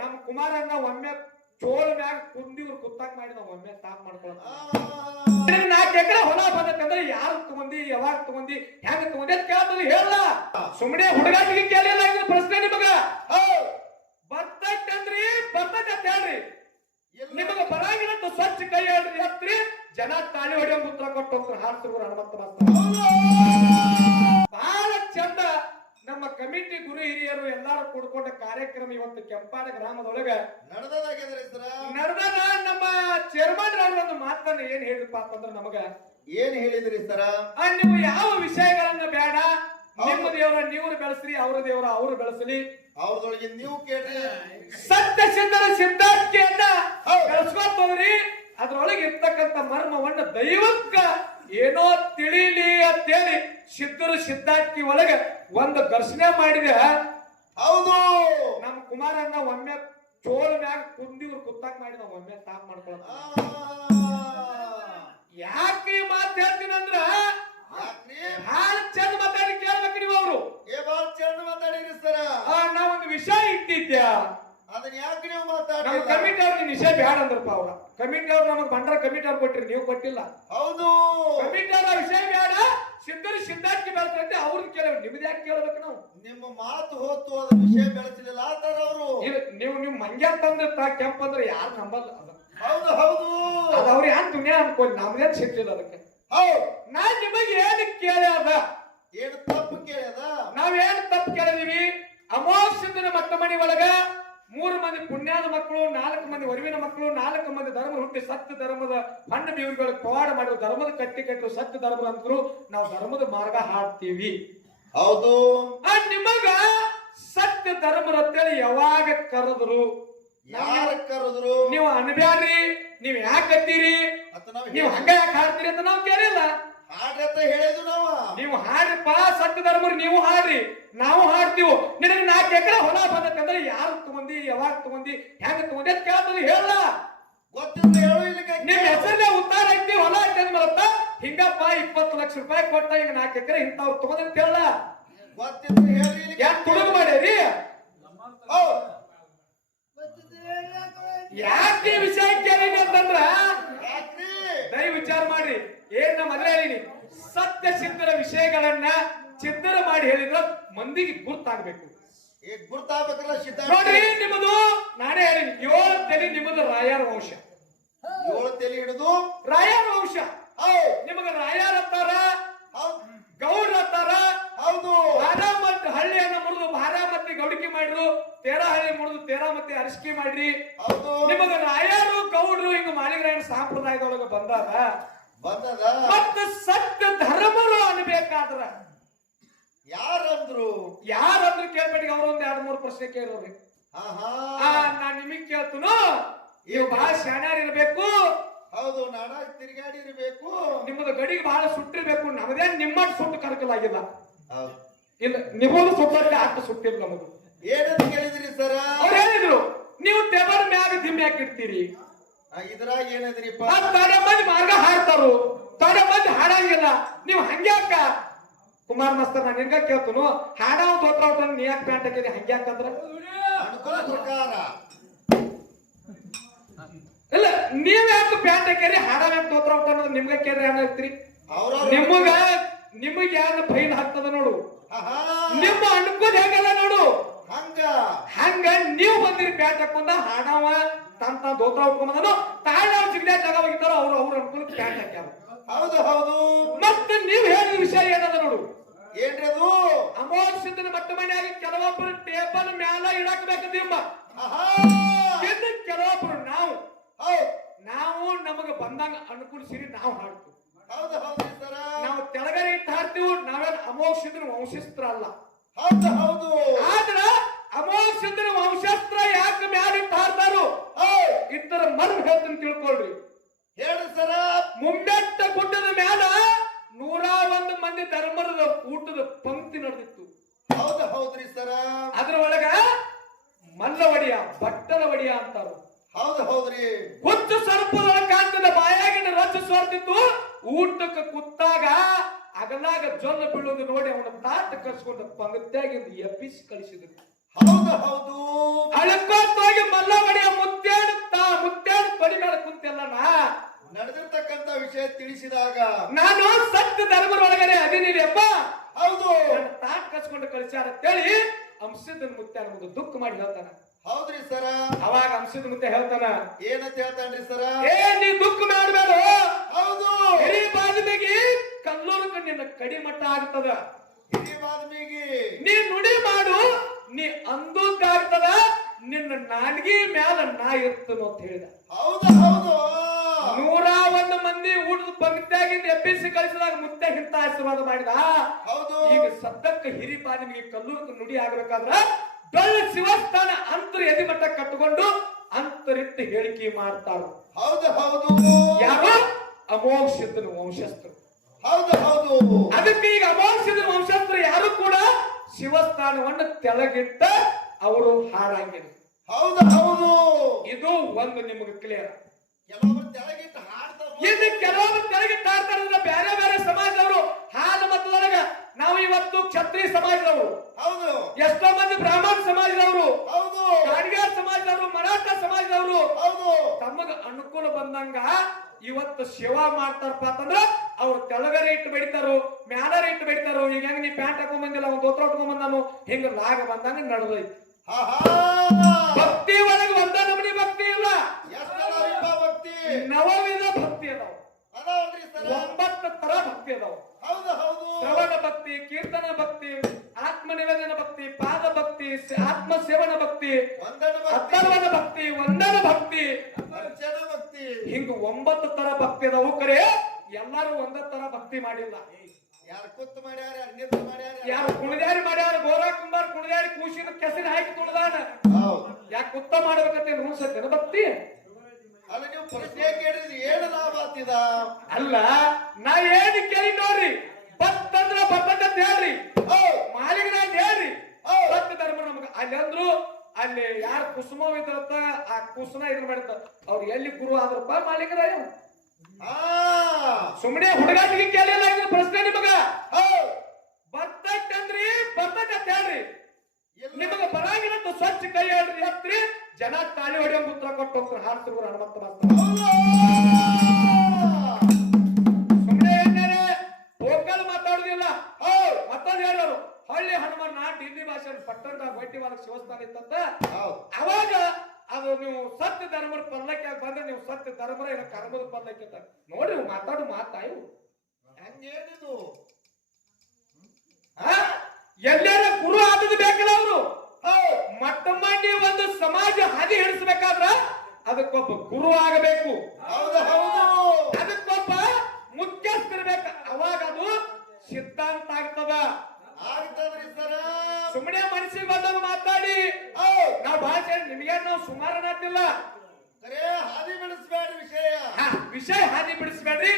ನಮ್ಮ ಕುಮಾರಣ್ಣ ಒಮ್ಮೆ ಚೋಳ ಮ್ಯಾಗ ಕುಂದಿವ್ರು ಕುತ್ತಾಕ್ ಮಾಡಿ ನಾವು ಒಮ್ಮೆ ಸ್ಟಾಪ್ ಮಾಡ್ಕೊಳಕ್ 4 ಎಕರೆ ಹೊಲ ಬಂದತ್ತಂದ್ರೆ ಯಾರು ತಗೊಂಡಿ ಯಾವಾಗ ತಗೊಂಡಿ ಹೆಂಗ ತಗೊಂಡಿ ಅಂತ ಕೇಳ್ತದೆ ಹೇಳ ಸುಮ್ಮನೆ ಹುಡುಗಾಟಿಗೆ ಕೇಳಿಲ್ಲ ಇದು ಪ್ರಶ್ನೆ ನಿಮಗ ಬರ್ತೈತಂದ್ರಿ ಬರ್ತೈತೆ ಅಂತ ಹೇಳ್ರಿ ನಿಮಗ ಬರಾಗಿಲ್ಲ ಸ್ವಚ್ಛ ಕೈ ಹೇಳ್ರಿ ಹತ್ರಿ ಜನ ತಾಳಿ ಹೊಡೆಯೋ ಉತ್ತರ ಕೊಟ್ಟು ಹೋಗ್ತಾರೆ ಹಾಡ್ತಿರ್ಬೋದು ಹನುಮಂತ ಬಹಳ ಚಂದ ನಮ್ಮ ಕಮಿಟಿ ಗುರು ಹಿರಿಯರು ಎಲ್ಲಾರು ಕೂಡ್ಕೊಂಡ ಕಾರ್ಯಕ್ರಮ ಇವತ್ತು ಕೆಂಪಾಡ ಗ್ರಾಮದೊಳಗ ನಡೆದ ನಮ್ಮ ಚೇರ್ಮನ್ ಒಂದು ಮಾತನ್ನ ಏನ್ ಹೇಳಿದ್ರಪ್ಪ ಅಂತಂದ್ರ ನಮಗ ಏನ್ ಹೇಳಿದ್ರಿ ಸರ ನೀವು ಯಾವ ವಿಷಯಗಳನ್ನ ಬೇಡ ನಿಮ್ಮ ದೇವರ ನೀವು ಬೆಳೆಸ್ರಿ ಅವ್ರ ದೇವರ ಅವರು ಬೆಳೆಸಲಿ ಅವ್ರದೊಳಗೆ ನೀವು ಕೇಳ್ರಿ ಸತ್ಯ ಸಿದ್ಧರ ಸಿದ್ಧಾಂತಿಯನ್ನ ಬೆಳೆಸ್ಕೊಂತ ಹೋಗ್ರಿ ಅದ್ರೊಳಗೆ ಇರ್ತಕ್ಕಂಥ ಮರ್ಮವನ್ನ ದೈವಕ್ಕ ಏನೋ ತಿಳಿಲಿ ಅಂತೇಳಿ ಸಿದ್ಧರು ಸಿದ್ಧಾಂತಿ ಒಳಗೆ ಒಂದು ಘರ್ಷಣೆ ಮಾಡಿದೆ ಹೌದು ನಮ್ಮ ಕುಮಾರಣ್ಣ ಒಮ್ಮೆ ಚೋಳ ಮ್ಯಾಗ ಕುಂದಿವ್ರು ಕುತ್ತಾಕ್ ಮಾಡಿ ನಾವು ಒಮ್ಮೆ ಸ್ಟಾಪ್ ಮಾಡ್ಕೊಳ ಯಾಕೆ ಈ ಮಾತು ಹೇಳ್ತೀನಂದ್ರ ಬಹಳ ಚಂದ ಮಾತಾಡಿ ಕೇಳ್ಬೇಕು ನೀವು ಅವರು ಬಹಳ ಚಂದ ಮಾತಾಡಿರಿ ಸರ ನಾವೊಂದು ವಿಷಯ ಇಟ್ಟಿದ್ದೆ ಅದನ್ನ ಯಾಕೆ ನೀವು ಮಾತಾಡಿ ನಮ್ಮ ಕಮಿಟಿ ಅವ್ರಿಗೆ ವಿಷಯ ಬೇಡ ಅಂದ್ರಪ್ಪ ಅವ್ರ ಕಮಿಟಿ ಅವ್ರು ನಮಗ್ ಬಂದ್ರ ಕಮಿಟಿ ಅವ್ರು ಕೊಟ್ಟಿರಿ ನೀವು ಕೊಟ್ಟಿಲ್ಲ ಹೌದು ಕಮಿಟಿ ಅವ್ರ ವಿಷಯ ಬೇಡ ಸಿದ್ಧರು ಸಿದ್ಧಾಂತಿ ಬೆಳೆಸಂತೆ ಅವ್ರನ್ನ ಕೇಳಬೇಕು ನಿಮ್ದು ಯಾಕೆ ಕೇಳಬೇಕು ನಾವು ನಿಮ್ಮ ಮಾತು ಹೋತು ಅದ್ರ ವಿಷಯ ಬೆಳೆಸಲಿಲ್ಲ ಆತರ ಅವರು ನೀವು ಮಂಗ್ಯ ತಂದ ಕೆಂಪ್ ಅಂದ್ರೆ ಯಾರು ನಂಬಲ್ಲ ಅದ ಹೌದು ಹೌದು ಅದ ಅವ್ರು ಯಾರು ದುನಿಯಾ ಅನ್ಕೊಳ್ಳಿ ನಮ್ದೇನ್ ಸಿಕ್ತಿಲ್ಲ ಅದಕ್ಕೆ ನಾನ್ ನಿಮಗೆ ಏನು ಕೇಳ್ಯಾದ ಏನು ತಪ್ಪು ಕೇಳ್ಯದ ನಾವೇನು ತಪ್ಪು ಕೇಳಿದೀವಿ ಅಮೋಘ ಮಟ್ಟ ಮನಿ ಒಳಗ 3 ಮಂದಿ ಪುಣ್ಯಾದ ಮಕ್ಕಳು 4 ಮಂದಿ ವರುವಿನ ಮಕ್ಕಳು 4 ಮಂದಿ ಧರ್ಮ ಹುಟ್ಟಿ ಸತ್ಯ ಧರ್ಮದ ಹಣ್ಣು ಬೀವುಗಳಿಗೆ ಪವಾಡ ಮಾಡಿದ್ರು ಧರ್ಮದ ಕಟ್ಟಿ ಸತ್ಯ ಧರ್ಮ ಅಂತರು ನಾವು ಧರ್ಮದ ಮಾರ್ಗ ಹಾಡ್ತೀವಿ ಹೌದು ನಿಮಗ ಸತ್ಯ ಧರ್ಮರ ಅಂತೇಳಿ ಯಾವಾಗ ಕರೆದ್ರು ಯಾರ ಕರೆದ್ರು ನೀವು ಅನ್ಬ್ಯಾಡ್ರಿ ನೀವ್ ಯಾಕತ್ತೀರಿ ನೀವು ಹಂಗ ಯಾಕೆ ಹಾಡ್ತೀರಿ ಅಂತ ನಾವು ಕೇಳಿಲ್ಲ ಹಾಡ್ರಿ ಅಂತ ಹೇಳಿದ್ವಿ ನೀವು ಹಾಡ್ರಿಪ್ಪ ಸತ್ಯ ಧರ್ಮ ನೀವು ಹಾಡ್ರಿ ನಾವು ಹಾಡ್ತೀವಿ ನಿನಗೆ 4 ಎಕರೆ ಹೊಲ ಬಂದತ್ತಂದ್ರೆ ಯಾರು ತಗೊಂಡಿ ಯಾವಾಗ ತಗೊಂಡಿ ಹೆಂಗ ತಗೊಂಡಿ ಅಂತ ಕೇಳ್ತದೆ ಹೇಳ ಗೊತ್ತಿಲ್ಲ ಹೇಳು ಇಲ್ಲಿ ನಿಮ್ ಹೆಸರಲ್ಲೇ ಉತ್ತಾರ ಐತಿ ಹೊಲ ಐತಿ ಅಂದ್ಮಲತ್ತ ಹಿಂಗಪ್ಪ 20 ಲಕ್ಷ ರೂಪಾಯಿ ಕೊಟ್ಟ ಈಗ 4 ಎಕರೆ ಇಂಥವ್ರು ತಗೊಂಡ್ ಹೇಳ ಗೊತ್ತಿಲ್ಲ ಹೇಳಿ ಇಲ್ಲಿ ಯಾಕೆ ತುಡುಗು ಮಾಡ್ಯಾರಿ ಯಾಕೆ ವಿಷಯ ಕೇಳಿನಿ ಅಂತಂದ್ರ ದಯ ವಿಚಾರ ಮಾಡ್ರಿ ಏನ್ ನಾ ಮೊದಲೇ ಹೇಳಿನಿ ಸತ್ಯ ಸಿದ್ಧರ ವಿಷಯಗಳನ್ನ ಚಿತ್ತರ ಮಾಡಿ ಹೇಳಿದ್ರ ಮಂದಿಗೆ ಗುರ್ತಾಗ್ಬೇಕು ಗುರ್ತಾಗ್ಬೇಕಲ್ಲ ನೋಡ್ರಿ ನಿಮ್ಮದು ನಾನೇ ಹೇಳಿನಿ 7 ತಲೆ ನಿಮ್ಮದು ರಾಯರ ವಂಶ 7 ತಲೆ ಹಿಡಿದು ರಾಯರ ವಂಶ ನಿಮಗ ರಾಯರ ಅಂತಾರ ಗೌಡ್ರ ಅಂತಾರ ಹೌದು ಬಾರಾಮತಿ ಹಳ್ಳಿಯನ್ನ ಮುರಿದು ಬಾರಾಮತಿ ಗೌಡಿಕೆ ಮಾಡಿದ್ರು ತೇರಾಹಳ್ಳಿ ಮುರಿದು ತೇರಾಮತಿ ಅರಿಸಿಕೆ ಮಾಡ್ರಿ ನಿಮಗ ರಾಯರು ಗೌಡ್ರು ಹಿಂಗ ಮಾಳಿಗ್ರಾಯಣ ಸಂಪ್ರದಾಯದೊಳಗ ಬಂದಾರ ಮತ್ತ ಸತ್ಯ ಧರ್ಮರು ಅನ್ಬೇಕಾದ್ರ ಯಾರಂದ್ರು ಕೇಳ್ಬೇಡಿ ಅವ್ರ ಒಂದ್ 2-3 ಪ್ರಶ್ನೆ ಕೇಳೋರಿ ನಾನ್ ನಿಮಗ್ ಕೇಳ್ತನು ನೀವು ಬಹಳ ಶಾಣ್ಯಾರ ಇರ್ಬೇಕು ಹೌದು ನಾಡಾಗ ತಿರುಗಾಡಿ ಇರಬೇಕು ನಿಮ್ಮದ ಗಡಿಗೆ ಬಹಳ ಸುಟ್ಟಿರ್ಬೇಕು ನಮದೇನ್ ನಿಮ್ಮ ಸುಟ್ಟು ಕರ್ಕಲಾಗಿಲ್ಲ ಇಲ್ಲ ನಿಮ್ಮದು ಸುಟ್ಟಲ್ಲಿ ಅಷ್ಟು ಸುಟ್ಟಿಲ್ಲ ನಮದು ಏನಂತ ಕೇಳಿದ್ರಿ ಸರ ಅವ್ರು ಹೇಳಿದ್ರು ನೀವು ಟೇಬಲ್ ಮ್ಯಾಗ ದಿಮ್ಮಿ ಹಾಕಿರ್ತೀರಿ ಇದ್ರಾಗ ಏನದ್ರಿಪ್ಪ ತೊಡೆ ಮಂದಿ ಮಾರ್ಗ ಹಾಡ್ತಾರು ತೊಡೆ ಮಂದಿ ಹಾಡಂಗಿಲ್ಲ ನೀವು ಹಂಗ್ಯಾಕ ಕುಮಾರ್ ಮಸ್ತರ್ ನಾನು ನಿನ್ಗ ಕೇಳ್ತನು ಹಾಡಾವ್ ತೋತ್ರ ಔಟ ನೀ ಯಾಕೆ ಪ್ಯಾಂಟ್ ಹಾಕಿರಿ ಹಂಗ್ಯಾಕಂದ್ರ ಅನುಕೂಲ ಪ್ರಕಾರ ಇಲ್ಲ ನೀವ್ ಯಾಕೆ ಪ್ಯಾಂಟ್ ಹಾಕಿರಿ ಹಾಡಾವ್ ಯಾಕೆ ತೋತ್ರ ಔಟ ಅನ್ನೋದು ನಿಮ್ಗ ಕೇಳ್ರಿ ಏನಾಗ್ತೀರಿ ನಿಮಗ ಯಾರು ಫೈನ್ ಹಾಕ್ತದ ನೋಡು ನಿಮ್ಮ ಅನುಕೂಲ ಹೆಂಗಲ್ಲ ನೋಡು ಹಂಗ ನೀವು ಬಂದಿರಿ ಪ್ಯಾಂಟ್ ಹಾಕೊಂಡ ಹಾಡಾವ ತನ್ ದೋತ್ರ ಉಟ್ಕೊಂಡ್ ತಾಳ್ನಾವ್ ಜಿಗ್ಡೆ ಜಾಗ ಹೋಗಿದ್ದಾರೋ ಅವ್ರ ಅನುಕೂಲ ಪ್ಯಾಂಟ್ ಹಾಕ್ಯಾರ ಹೌದು ಮತ್ತೆ ನೀವ್ ಹೇಳಿದ ವಿಷಯ ಏನದ ನೋಡು ಏನ್ರಿ ಅದು ಅಮೋಘ ಮಟ್ಟ ಮನೆಯಾಗಿ ಕೆಲವೊಬ್ಬರು ಟೇಬಲ್ ಮ್ಯಾಲ ಇಡಕ್ ಬೇಕು ದಿಮ್ಮ ಕೆಲವೊಬ್ರು ನಾವು ನಮಗ ಬಂದಂಗ ಅನುಕೂಲಿಸಿರಿ ನಾವು ಹಾಡ್ತೀವಿ ನಾವು ತೆಳಗಡೆ ಇಟ್ಟು ಹಾಡ್ತೀವಿ ನಾವೇನು ಅಮೋಘ ವಂಶಸ್ತ್ರ ಅಲ್ಲ ಆದ್ರ ಅಮೋಘ ವಂಶಸ್ತ್ರ ಯಾಕೆ ಮ್ಯಾಲ ಇಟ್ಟು ಹಾಡ್ತಾರು ಇತರ ಮರ್ಮ ಹೇಳ್ತೀನಿ ತಿಳ್ಕೊಳ್ರಿ ಹೇಳ್ರಿ ಸರ ಮುಂಬೆಟ್ಟ ಗುಡ್ಡದ ಮ್ಯಾಲ 101 ಮಂದಿ ಧರ್ಮದ ಊಟದ ಪಂಕ್ತಿ ನಡೆದಿತ್ತು ಹೌದ್ರಿ ಸರ ಅದ್ರ ಒಳಗ ಮಲ್ಲ ಒಡಿಯ ಬಟ್ಟಲ ಒಡಿಯ ಅಂತಾರು ಹೌದ್ರಿ ಹುಚ್ಚು ಸರ್ಪದ ಕಾಂತದ ಬಾಯಾಗಿನ ರಚ ಸ್ವಾರ್ತಿತ್ತು ಊಟಕ್ಕೆ ಕುತ್ತಾಗ ಅಗಲಾಗ ಜೊಲ್ಲ ಬೀಳೋದು ನೋಡಿ ಅವನ ತಾಟ ಕರ್ಸ್ಕೊಂಡು ಪಂಕ್ತಿಯಾಗಿ ಎಬ್ಬಿಸಿ ಕಳಿಸಿದ್ರು ಹೌದು ಹೌದು ಅಳ್ಕೋತ ಹೋಗಿ ಮಲ್ಲ ಒಡೆಯ ಮುತ್ತೇನು ತೊಡಿ ಮೇಲೆ ಕುಂತೆಲ್ಲ ನಡೆದಿರ್ತಕ್ಕಂತ ವಿಷಯ ತಿಳಿಸಿದಾಗ ನಾನು ಸತ್ಯ ಧರ್ಮದ ಒಳಗಡೆ ಅದಿನಿಲ್ಲಪ್ಪ ಹೌದು ನನ್ನ ತಾಟ್ ಕಚ್ಕೊಂಡು ಕಳಿಸ್ಯಾರ ಅಂತೇಳಿ ಅಂಶದ ಮುತ್ತೆ ಅನ್ನೋದು ದುಃಖ ಮಾಡಿ ಹೇಳ್ತಾನ. ಹೌದ್ರಿ ಸರ. ಅವಾಗ ಅಂಶದ ಮುತ್ತೆ ಹೇಳ್ತಾನ, ಏನಂತ ಹೇಳ್ತಾನ್ರಿ ಸರ? ನೀ ದುಃಖ ಮಾಡಬೇಡ, ಹೌದು ಹಿರಿ ಬಾದ್ಮಿಗೆ ಕಲ್ಲೂರ್ಕ ನಿನ್ನ ಕಡಿಮಟ್ಟ ಆಗ್ತದ, ಹಿರಿ ಬಾದ್ಮಿಗೆ ನೀ ನುಡಿ ಮಾಡು, ನೀ ಅಂದಕ್ಕಾಗ್ತದ, ನಿನ್ನ ನಾಲ್ಗಿ ಮ್ಯಾಲ ನಾ ಇರ್ತನು ಅಂತ ಹೇಳಿದ. ಹೌದು ಹೌದು 101 ಮಂದಿ ಊಟದ ಪಂಕ್ತಿಯಾಗಿಂದ ಎಬ್ಬಿಸಿ ಕಳಿಸಿದಾಗ ಮುತ್ತೆ ಇಂತ ಆಶೀರ್ವಾದ ಮಾಡಿದ. ಹೌದು ಈಗ ಸದ್ಯಕ್ಕೆ ಹಿರಿ ಬಾದಿಮಿಗೆ ಕಲ್ಲೂರ್ಕ ನುಡಿ ಆಗ್ಬೇಕಾದ್ರ ಬೆಳ್ಳ ಶಿವಸ್ಥಾನ ಅಂತರ ಎದಿಮಟ್ಟ ಕಟ್ಟಿಕೊಂಡು ಅಂತರಿಟ್ಟು ಹೇಳಿಕೆ ಮಾಡ್ತಾರ. ಹೌದು ಹೌದು ಯಾರು? ಅಮೋಘಸಿದ್ದನ ವಂಶಸ್ಥರು. ಹೌದು ಹೌದು ಅದಕ್ಕೆ ಈಗ ಅಮೋಘಸಿದ್ದನ ವಂಶಸ್ಥರು ಯಾರು ಕೂಡ ಶಿವಸ್ಥಾನವನ್ನು ತೆಳಗಿಟ್ಟ ಅವರು ಹಾಡಂಗಿಲ್ಲ. ಹೌದು ಹೌದು ಇದು ಒಂದು ನಿಮಗೆ ಕ್ಲಿಯರ್. ಕೆಲವರು ತೆಳಗಿಟ್ಟು ಹಾಡ್ತಾರೆ, ಇನ್ನು ಕೆಲವರು ತೆಳಗಿಟ್ಟು ಹಾಡ್ತಾರ. ಬೇರೆ ಬೇರೆ ಸಮಾಜದವರು ಹಾಲು ಮತದೊಳಗ ನಾವು ಇವತ್ತು ಕ್ಷತ್ರಿಯ ಸಮಾಜದವರು, ಹೌದು ಎಷ್ಟೋ ಮಂದಿ ಬ್ರಾಹ್ಮಣ ಸಮಾಜದವರು, ಹೌದು ಕಾಡಿಗಾರ್ ಸಮಾಜದವರು, ಮರಾಠ ಸಮಾಜದವರು ಹೌದು ತಮಗ ಅನುಕೂಲ ಬಂದಂಗ ಇವತ್ತು ಸೇವಾ ಮಾಡ್ತಾರಪ್ಪ ಅಂತಂದ್ರ ಅವ್ರು ತೆಳಗರೆ ಇಟ್ಟು ಬೆಳಿತಾರೋ, ಮ್ಯಾಲರೆ ಇಟ್ಟು ಬೆಳಿತಾರೋ. ಈಗ ಹೆಂಗ ನೀ ಪ್ಯಾಂಟ್ ಹಾಕೊಂಡ್ ಬಂದಿಲ್ಲ, ಒಂದು ದೋತ್ರ ಹಾಕೊಂಡ್ ಬಂದಾನು, ಹಿಂಗ ಲಾಗ ಬಂದಂಗ ನಡೆದೈತಿ. ಭಕ್ತಿ ಒಳಗೆ ಒಂದ ನಮನಿ ಭಕ್ತಿ ಇಲ್ಲ, ಭಕ್ತಿ ನವವಿಧ ಭಕ್ತಿ ಅದಾವ, ಅದಾವಲ್ರಿ ಸರ? 9 ತರ ಭಕ್ತಿ ಅದಾವ. ಹೌದು ಹೌದು ಶ್ರವಣ ಭಕ್ತಿ, ಕೀರ್ತನ ಭಕ್ತಿ, ಆತ್ಮ ನಿವೇದನ ಭಕ್ತಿ, ಪಾದ ಭಕ್ತಿ, ಆತ್ಮ ಸೇವನ ಭಕ್ತಿ, ವಂದನ ಭಕ್ತಿ, ಅಥರ್ವಣ ಭಕ್ತಿ, ವಂದನ ಭಕ್ತಿ, ಅರ್ಚನ ಭಕ್ತಿ, ಹಿಂಗ 9 ತರ ಭಕ್ತಿ ಅದಾವು. ಕರೆ ಎಲ್ಲಾರು ಒಂದ ತರ ಭಕ್ತಿ ಮಾಡಿಲ್ಲ. ಯಾರು ಕುತ್ತು ಮಾಡ್ಯಾರ, ಅನ್ಯತ್ರ ಮಾಡ್ಯಾರ, ಯಾರು ಕುಣಿದಾರಿ ಮಾಡ್ಯಾರ, ಗೋರಾ ಕುಂಬಾರ ಕುಣಿದಾರಿ ಕೂಸಿನ ಕೆಸರು ಹಾಕಿ ತುಳಿದಾನ. ಯಾಕೆ ಕುತ್ತ ಮಾಡ್ಬೇಕಂತ ರೂಲ್ಸ್ ಐತೇನ ಭಕ್ತಿ? ಅಲ್ಲ ನೀವು ಪ್ರಶ್ನೆ ಕೇಳಿದ್ರಿ, ಏನು ಲಾಭ ಆಗ್ತಿದ? ಅಲ್ಲ, ನಾ ಏನು ಕೇಳಿ ನೋಡ್ರಿ, ಬತ್ತಂದ್ರ ಬರ್ತದ ಅಂತ ಹೇಳ್ರಿ, ಮಾಲಿಗನ ಅಂತ ಹೇಳ್ರಿ, ಸತ್ಯ ಧರ್ಮ ನಮಗ ಅಲ್ಲಿ ಅಂದ್ರು. ಅಲ್ಲಿ ಯಾರು ಕುಸುಮ ಇದ್ರತ್ತ ಆ ಕುಸುಮ ಇದನ್ನ ಮಾಡಿದ ಅವ್ರು ಎಲ್ಲಿ ಗುರು ಆದ್ರಪ್ಪ ಮಾಲಿಗರಾಯ? ಸುಮ್ಮನೆ ಹುಡುಗಾಟಿಗೆ ಕೇಳಿಲ್ಲ ಇದ್ರ ಪ್ರಶ್ನೆ ನಿಮಗ. ಬರ್ತೈತಂದ್ರಿ ಬರ್ತೈತೆ ಅಂತ ಹೇಳ್ರಿ, ನಿಮಗ ಬರಾಗಿಲ್ಲ ಸ್ವಚ್ಛ ಕೈ ಹೇಳ್ರಿ ಹತ್ರಿ, ಜನ ತಾಳಿ ಹೊಡೆಯೋ ಉತ್ತರ ಕೊಟ್ಟು ಹೋಗ್ತಾರೆ. ಹಾಡ್ತಿರು ಹನುಮಂತ ಮಾಸ್ತರ ಸುಮ್ಮನೆ ಏನಾರೆ ಹೋಗಲ್ ಮಾತಾಡುದಿಲ್ಲ. ಮತ್ತೊಂದು ಹೇಳೋರು, ಹಳ್ಳಿ ಹನುಮಾನ್ ನಾಟ್ ಹಿಂದಿ ಭಾಷೆ ಪಟ್ಟಣದಾಗ ಬೈಟಿವಾಲಕ್ಕೆ ಶಿವಸ್ಥಾನ ಇತ್ತಂತ. ಅವಾಗ ಅದು ನೀವು ಸತ್ಯ ಧರ್ಮದ ಪಲ್ಲಕ್ಕೆ ಬಂದ್ರೆ ನೀವು ಸತ್ಯ ಧರ್ಮ ಇಲ್ಲ ಕರ್ಮದ ಪಲ್ಲಕ್ಕೆ ಅಂತ ನೋಡ್ರಿ. ಮಾತಾಡು ಮಾತಾಯು ಹಂಗೇನಿದು? ಎಲ್ಲಾರ ಗುರು ಆದದ್ದು ಬೇಕಲ್ಲ ಅವರು. ಮಟ್ಟ ಮಾಡಿ ಒಂದು ಸಮಾಜ ಹಾದಿ ಹಿಡಿಸಬೇಕಾದ್ರ ಅದಕ್ಕೊಬ್ಬ ಗುರು ಆಗಬೇಕು, ಹೌದು ಹೌದು ಅದಕ್ಕೊಬ್ಬ ಮುಖ್ಯಸ್ಥಿರ್ಬೇಕ. ಅವಾಗ ಅದು ಸಿದ್ಧಾಂತ ಆಗ್ತದ. ಆಗ್ತದ್ರಿ ಸರ. ಸುಮ್ಮನೆ ಮನಸ್ಸಿಗೆ ಬಂದಾಗ ಮಾತಾಡಿ ನಾವು ಭಾಷೆ ನಿಮಗೆ ನಾವು ಸುಮಾರು ಅನ್ನತ್ತಿಲ್ಲ. ಹಾದಿ ಬಿಡಿಸ್ಬೇಡ ವಿಷಯ ವಿಷಯ ಹಾದಿ ಬಿಡಿಸ್ಬೇಡ್ರಿ.